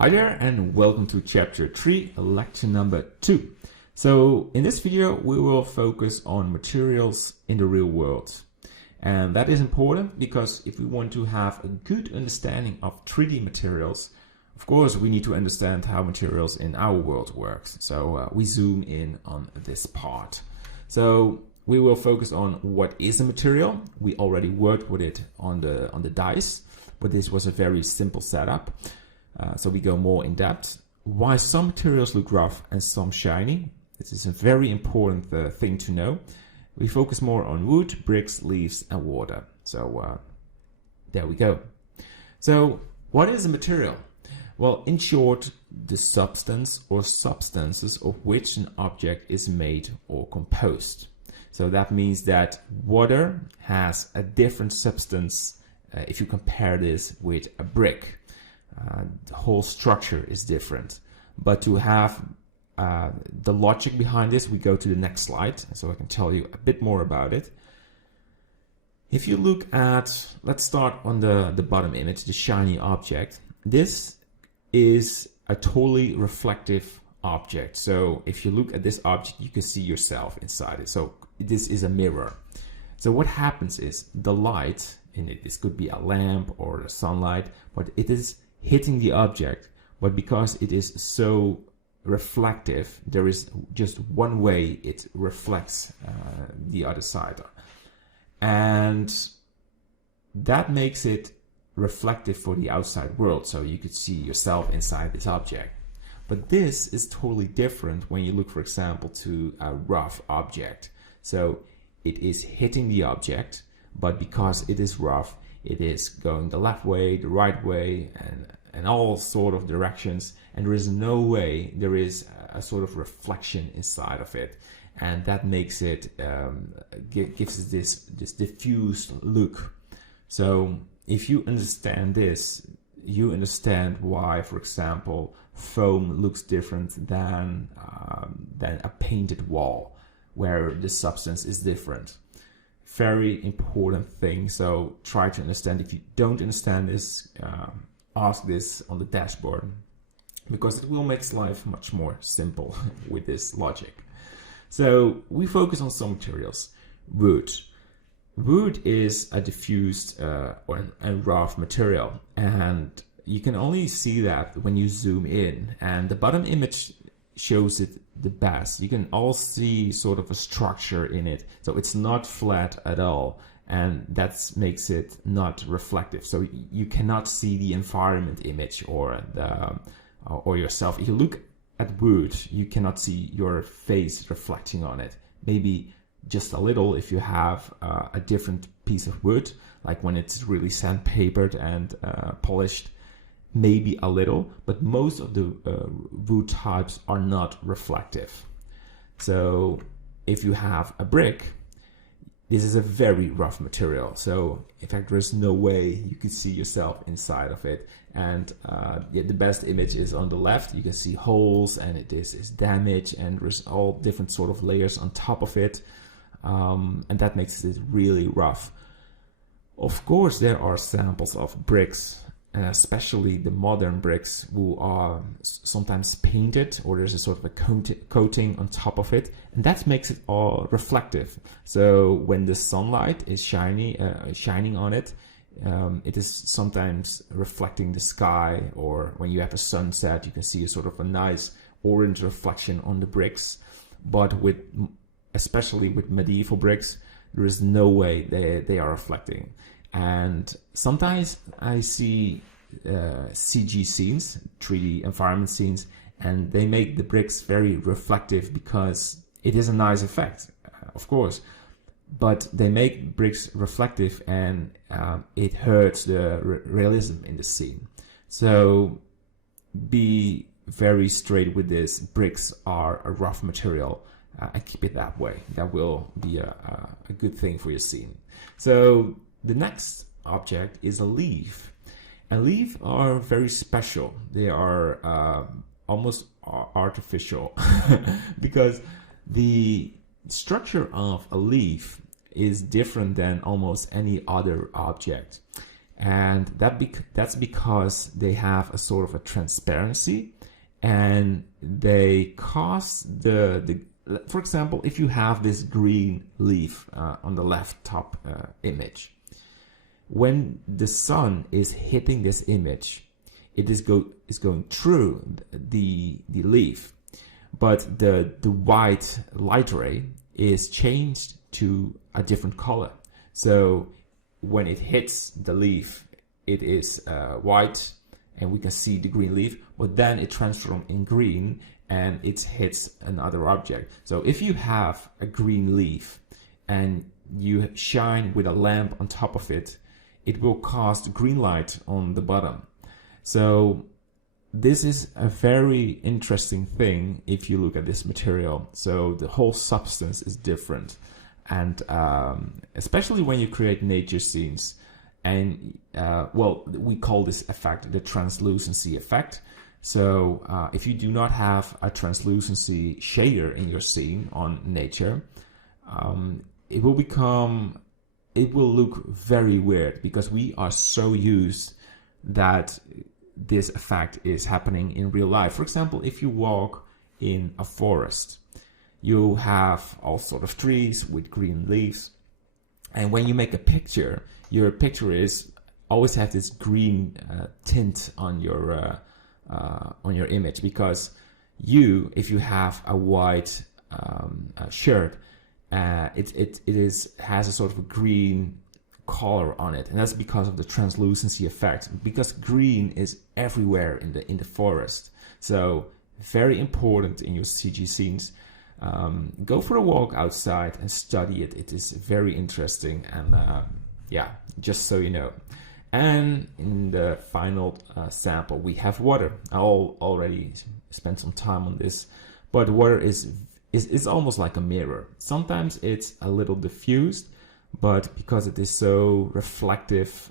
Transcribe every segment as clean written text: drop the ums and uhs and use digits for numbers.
Hi there and welcome to chapter 3, lecture number 2. So in this video we will focus on materials in the real world. And that is important because if we want to have a good understanding of 3D materials, of course we need to understand how materials in our world works. So we zoom in on this part. So we will focus on what is a material. We already worked with it on the dice, but this was a very simple setup. So we go more in depth. Why some materials look rough and some shiny. This is a very important thing to know. We focus more on wood, bricks, leaves, and water. So there we go. So what is a material? Well, in short, the substance or substances of which an object is made or composed. So that means that water has a different substance if you compare this with a brick. The whole structure is different. But to have the logic behind this, we go to the next slide so I can tell you a bit more about it. If you look at, let's start on the bottom image, the shiny object. This is a totally reflective object. So if you look at this object, you can see yourself inside it. So this is a mirror. So what happens is the light in it, this could be a lamp or the sunlight, but it is hitting the object, but because it is so reflective, there is just one way it reflects the other side, and that makes it reflective for the outside world, so you could see yourself inside this object. But this is totally different when you look, for example, to a rough object. So it is hitting the object, but because it is rough, it is going the left way, the right way, and all sort of directions, and there is no way there is a sort of reflection inside of it, and that makes it gives it this diffused look. So if you understand this, you understand why, for example, foam looks different than a painted wall, where the substance is different. Very important thing, so try to understand. If you don't understand this, ask this on the dashboard, because it will make life much more simple with this logic. So we focus on some materials. Wood. Wood is a diffused or a rough material, and you can only see that when you zoom in, and the bottom image shows it the best. You can all see sort of a structure in it, so it's not flat at all, and that makes it not reflective. So you cannot see the environment image or yourself. If you look at wood, you cannot see your face reflecting on it. Maybe just a little if you have a different piece of wood, like when it's really sandpapered and polished. Maybe a little, but most of the wood types are not reflective. So if you have a brick, this is a very rough material. So in fact, there is no way you could see yourself inside of it. And the best image is on the left. You can see holes, and it is damaged, and there's all different sort of layers on top of it. And that makes it really rough. Of course, there are samples of bricks, especially the modern bricks, who are sometimes painted, or there's a sort of a coating on top of it, and that makes it all reflective. So when the sunlight is shining on it, it is sometimes reflecting the sky, or when you have a sunset, you can see a sort of a nice orange reflection on the bricks. But especially with medieval bricks, there is no way they are reflecting. And sometimes I see CG scenes, 3D environment scenes, and they make the bricks very reflective because it is a nice effect, of course. But they make bricks reflective, and it hurts the realism in the scene. So be very straight with this. Bricks are a rough material, and keep it that way. That will be a good thing for your scene. So the next object is a leaf. And leaves are very special. They are almost artificial because the structure of a leaf is different than almost any other object. And that's because they have a sort of a transparency, and they cause for example, if you have this green leaf on the left top image, when the sun is hitting this image, it is going through the leaf, but the white light ray is changed to a different color. So when it hits the leaf, it is white, and we can see the green leaf, but then it transforms in green and it hits another object. So if you have a green leaf and you shine with a lamp on top of it, it will cast green light on the bottom. So this is a very interesting thing if you look at this material. So the whole substance is different. And especially when you create nature scenes, and well, we call this effect the translucency effect. So if you do not have a translucency shader in your scene on nature, it will look very weird, because we are so used that this effect is happening in real life. For example, if you walk in a forest, you have all sort of trees with green leaves, and when you make a picture, your picture is always have this green tint on your image, because if you have a white shirt, it has a sort of a green color on it, and that's because of the translucency effect, because green is everywhere in the forest. So very important in your CG scenes. Go for a walk outside and study it. It is very interesting, and yeah, just so you know. And in the final sample, we have water. I already spent some time on this, but water is almost like a mirror. Sometimes it's a little diffused, but because it is so reflective,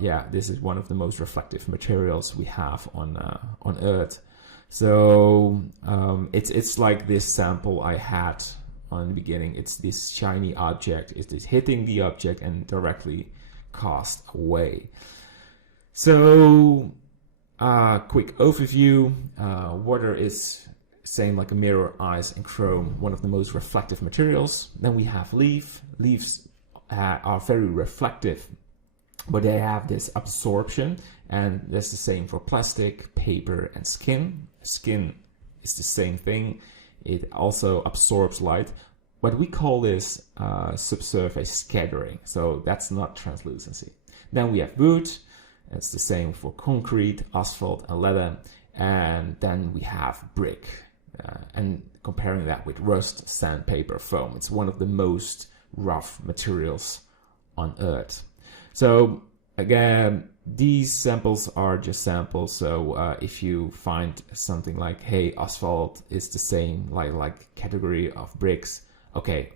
yeah, this is one of the most reflective materials we have on Earth. So it's like this sample I had on the beginning. It's this shiny object. It's hitting the object and directly cast away. So quick overview. Water is same like a mirror, ice, and chrome, one of the most reflective materials. Then we have leaf. Leaves are very reflective, but they have this absorption, and that's the same for plastic, paper, and skin. Skin is the same thing. It also absorbs light, but we call this subsurface scattering, so that's not translucency. Then we have wood. It's the same for concrete, asphalt, and leather. And then we have brick, and comparing that with rust, sandpaper, foam. It's one of the most rough materials on Earth. So again, these samples are just samples. So if you find something like, hey, asphalt is the same like category of bricks, okay,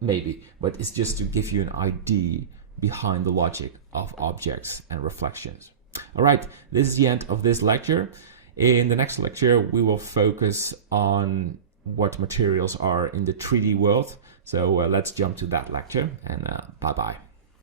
maybe, but it's just to give you an idea behind the logic of objects and reflections. All right, this is the end of this lecture. In the next lecture, we will focus on what materials are in the 3D world. So let's jump to that lecture, and bye-bye.